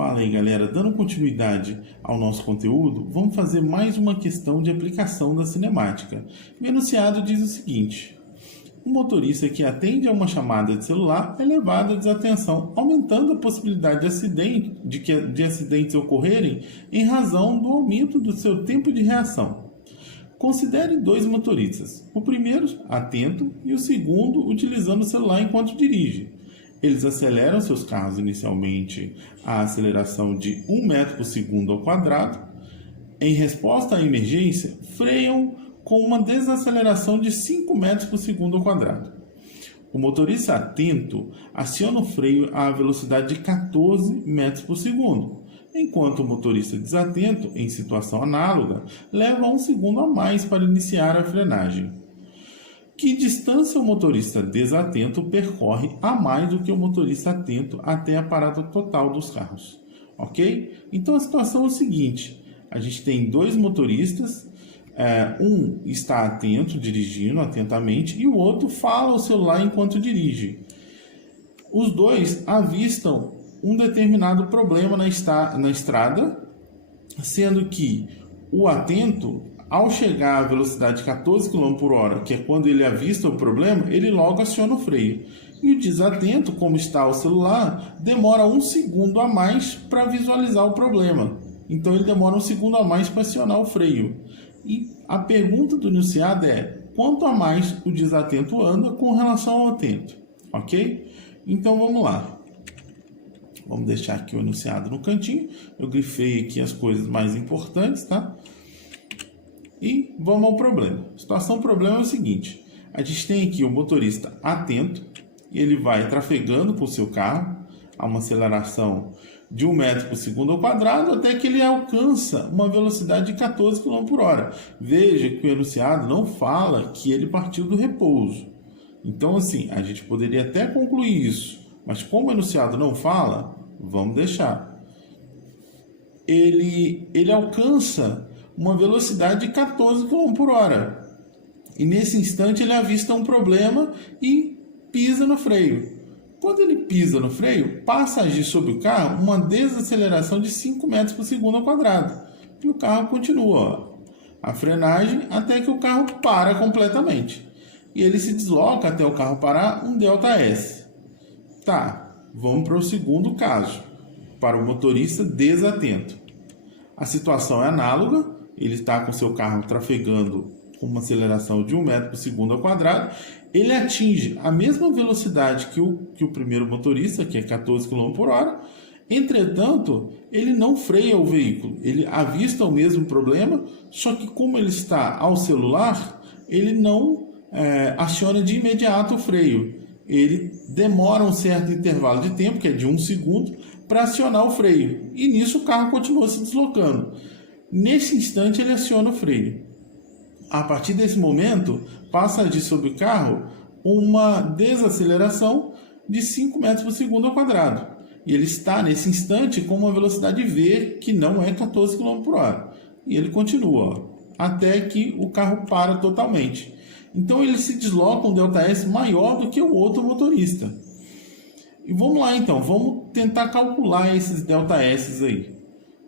Fala aí, galera, dando continuidade ao nosso conteúdo, vamos fazer mais uma questão de aplicação da cinemática. O enunciado diz o seguinte: o motorista que atende a uma chamada de celular é levado à desatenção, aumentando a possibilidade de acidentes ocorrerem em razão do aumento do seu tempo de reação. Considere dois motoristas, o primeiro atento e o segundo utilizando o celular enquanto dirige. Eles aceleram seus carros inicialmente a aceleração de 1 metro por segundo ao quadrado. Em resposta à emergência, freiam com uma desaceleração de 5 metros por segundo ao quadrado. O motorista atento aciona o freio à velocidade de 14 metros por segundo, enquanto o motorista desatento, em situação análoga, leva 1 segundo a mais para iniciar a frenagem. Que distância o motorista desatento percorre a mais do que o motorista atento até a parada total dos carros? Ok? Então a situação é o seguinte: a gente tem dois motoristas, um está atento, dirigindo atentamente, e o outro fala ao celular enquanto dirige. Os dois avistam um determinado problema na estrada, sendo que o atento, ao chegar à velocidade de 14 km por hora, que é quando ele avista o problema, ele logo aciona o freio. E o desatento, como está o celular, demora 1 segundo a mais para visualizar o problema. Então ele demora 1 segundo a mais para acionar o freio. E a pergunta do enunciado é: quanto a mais o desatento anda com relação ao atento? Ok? Então vamos lá. Vamos deixar aqui o enunciado no cantinho. Eu grifei aqui as coisas mais importantes, tá? E vamos ao problema. A situação do problema é o seguinte: a gente tem aqui o motorista atento, e ele vai trafegando com o seu carro a uma aceleração de 1 metro por segundo ao quadrado, até que ele alcança uma velocidade de 14 km por hora. Veja que o enunciado não fala que ele partiu do repouso. Então, assim, a gente poderia até concluir isso, mas como o enunciado não fala, vamos deixar. Ele alcança uma velocidade de 14 km por hora. E nesse instante ele avista um problema e pisa no freio. Quando ele pisa no freio, passa a agir sobre o carro uma desaceleração de 5 metros por segundo ao quadrado. E o carro continua a frenagem até que o carro para completamente. E ele se desloca até o carro parar um ΔS. Tá, vamos para o segundo caso, para o motorista desatento. A situação é análoga. Ele está com seu carro trafegando com uma aceleração de 1 metro por segundo ao quadrado. Ele atinge a mesma velocidade que o primeiro motorista, que é 14 km por hora. Entretanto, ele não freia o veículo. Ele avista o mesmo problema, só que como ele está ao celular, ele não aciona de imediato o freio. Ele demora um certo intervalo de tempo, que é de 1 segundo, para acionar o freio. E nisso o carro continua se deslocando. Nesse instante ele aciona o freio. A partir desse momento, passa a agir sobre o carro uma desaceleração de 5 metros por segundo ao quadrado. E ele está nesse instante com uma velocidade V que não é 14 km por hora. E ele continua até que o carro para totalmente. Então ele se desloca um ΔS maior do que o outro motorista. E vamos lá então, vamos tentar calcular esses ΔS aí,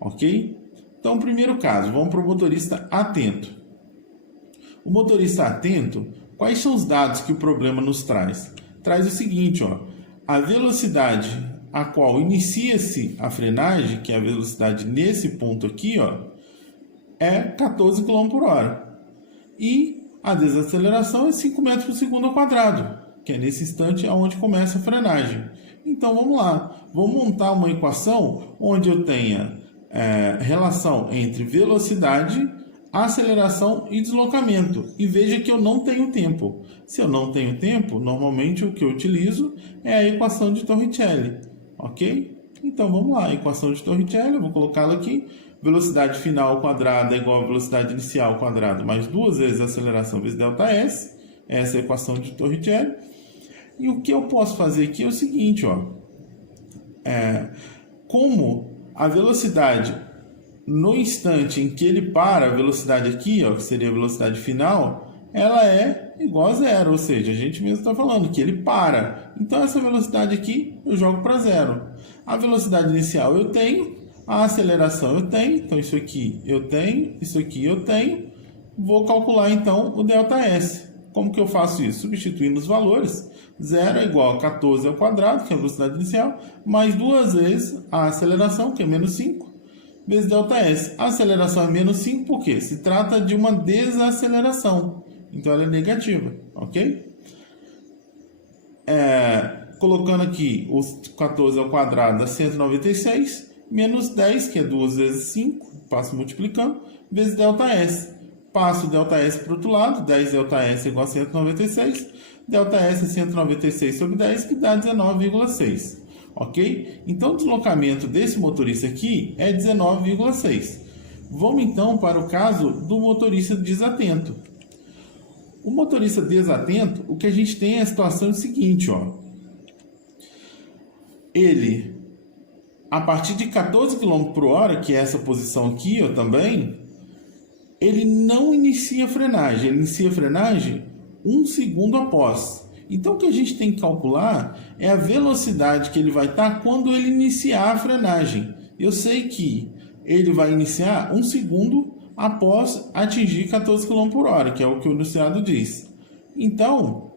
ok? Então, primeiro caso, vamos para o motorista atento. O motorista atento, quais são os dados que o problema nos traz? Traz o seguinte, ó: a velocidade a qual inicia-se a frenagem, que é a velocidade nesse ponto aqui, ó, é 14 km por hora. E a desaceleração é 5 metros por segundo ao quadrado, que é nesse instante onde começa a frenagem. Então, vamos lá. Vamos montar uma equação onde eu tenha relação entre velocidade, aceleração e deslocamento. E veja que eu não tenho tempo. Se eu não tenho tempo, normalmente o que eu utilizo é a equação de Torricelli. Ok? Então vamos lá, a equação de Torricelli, eu vou colocá-la aqui. Velocidade final ao quadrado é igual a velocidade inicial ao quadrado mais 2 vezes a aceleração vezes ΔS. Essa é a equação de Torricelli. E o que eu posso fazer aqui é o seguinte, ó. Como a velocidade no instante em que ele para, a velocidade aqui, ó, que seria a velocidade final, ela é igual a zero, ou seja, a gente mesmo está falando que ele para. Então, essa velocidade aqui eu jogo para zero. A velocidade inicial eu tenho, a aceleração eu tenho, então isso aqui eu tenho, isso aqui eu tenho. Vou calcular então o ΔS. Como que eu faço isso? Substituindo os valores. 0 é igual a 14 ao quadrado, que é a velocidade inicial, mais duas vezes a aceleração, que é menos 5, vezes ΔS. A aceleração é menos 5 porque se trata de uma desaceleração. Então ela é negativa, ok? Colocando aqui os 14 ao quadrado dá 196, menos 10, que é 2 vezes 5, passo multiplicando, vezes ΔS. Passo o ΔS para o outro lado, 10 ΔS é igual a 196, ΔS é 196 sobre 10, que dá 19,6. Ok? Então, o deslocamento desse motorista aqui é 19,6. Vamos então para o caso do motorista desatento. O motorista desatento, o que a gente tem é a situação seguinte, ó. Ele, a partir de 14 km por hora, que é essa posição aqui, ó, também, ele não inicia a frenagem, ele inicia a frenagem 1 segundo após. Então, o que a gente tem que calcular é a velocidade que ele vai estar quando ele iniciar a frenagem. Eu sei que ele vai iniciar 1 segundo após atingir 14 km por hora, que é o que o enunciado diz. Então,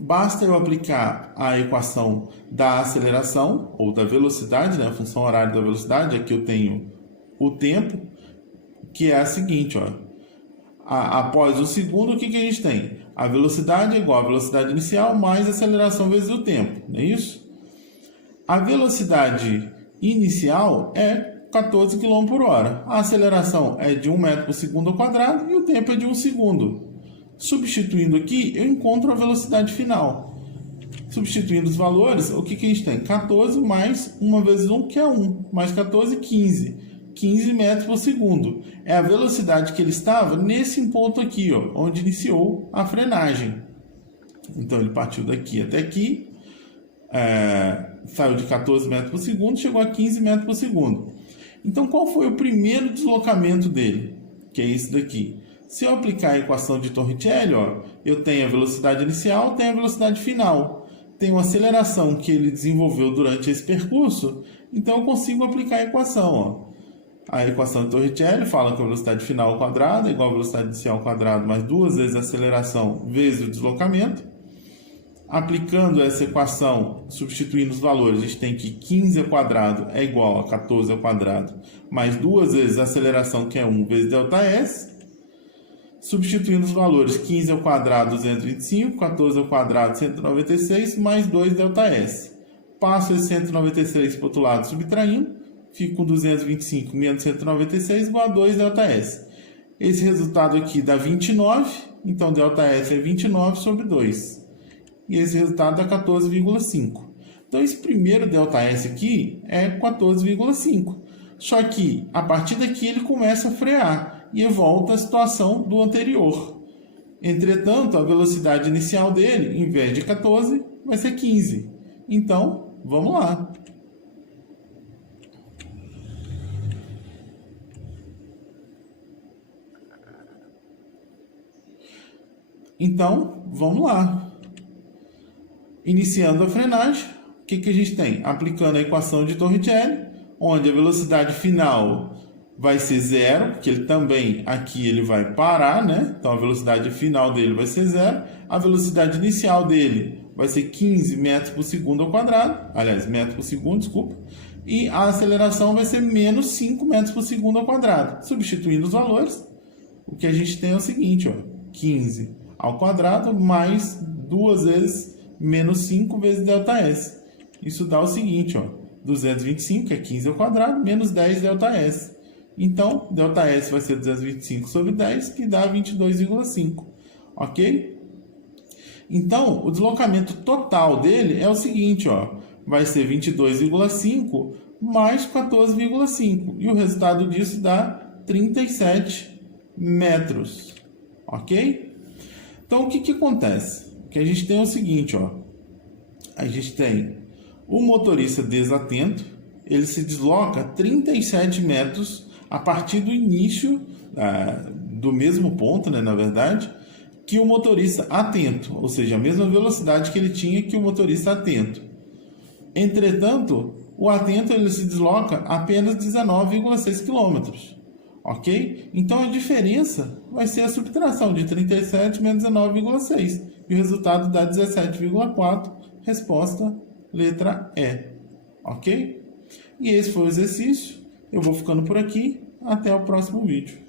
basta eu aplicar a equação da aceleração, ou da velocidade, né, a função horária da velocidade, aqui eu tenho o tempo, que é a seguinte, ó. Após o segundo, o que a gente tem? A velocidade é igual à velocidade inicial mais a aceleração vezes o tempo, não é isso? A velocidade inicial é 14 km por hora. A aceleração é de 1 metro por segundo ao quadrado e o tempo é de 1 segundo. Substituindo aqui, eu encontro a velocidade final. Substituindo os valores, o que a gente tem? 14 mais 1 vezes 1, que é 1, mais 14, 15. 15 metros por segundo. É a velocidade que ele estava nesse ponto aqui, ó, onde iniciou a frenagem. Então, ele partiu daqui até aqui, saiu de 14 metros por segundo, chegou a 15 metros por segundo. Então, qual foi o primeiro deslocamento dele? Que é esse daqui. Se eu aplicar a equação de Torricelli, ó, eu tenho a velocidade inicial, tenho a velocidade final. Tenho a aceleração que ele desenvolveu durante esse percurso, então eu consigo aplicar a equação, ó. A equação de Torricelli fala que a velocidade final ao quadrado é igual à velocidade inicial ao quadrado mais duas vezes a aceleração vezes o deslocamento. Aplicando essa equação, substituindo os valores, a gente tem que 15 ao quadrado é igual a 14 ao quadrado mais duas vezes a aceleração, que é 1 vezes ΔS. Substituindo os valores, 15 ao quadrado 225, 14 ao quadrado 196 mais 2 ΔS. Passo esse 196 para o outro lado subtraindo. Fico com 225 menos 196 igual a 2 ΔS. Esse resultado aqui dá 29, então ΔS é 29 sobre 2. E esse resultado dá 14,5. Então esse primeiro ΔS aqui é 14,5. Só que a partir daqui ele começa a frear e volta à situação do anterior. Entretanto, a velocidade inicial dele, em vez de 14, vai ser 15. Então, vamos lá. Então, vamos lá. Iniciando a frenagem, o que a gente tem? Aplicando a equação de Torricelli, onde a velocidade final vai ser zero, porque ele também aqui ele vai parar, né? Então a velocidade final dele vai ser zero. A velocidade inicial dele vai ser 15 metros por segundo ao quadrado, aliás, metros por segundo, desculpa. E a aceleração vai ser menos 5 metros por segundo ao quadrado. Substituindo os valores, o que a gente tem é o seguinte, ó, 15 ao quadrado mais duas vezes menos 5 vezes ΔS. Isso dá o seguinte, ó, 225, que é 15 ao quadrado, menos 10 ΔS. Então, ΔS vai ser 225 sobre 10, que dá 22,5. Ok? Então, o deslocamento total dele é o seguinte, ó, vai ser 22,5 mais 14,5. E o resultado disso dá 37 metros. Ok? Então, o que acontece? O que a gente tem é o seguinte, ó. A gente tem o motorista desatento, ele se desloca 37 metros a partir do início do mesmo ponto, né, na verdade, que o motorista atento, ou seja, a mesma velocidade que ele tinha que o motorista atento. Entretanto, o atento ele se desloca apenas 19,6 km, ok? Então a diferença vai ser a subtração de 37 menos 19,6 e o resultado dá 17,4, resposta letra E, ok? E esse foi o exercício, eu vou ficando por aqui, até o próximo vídeo.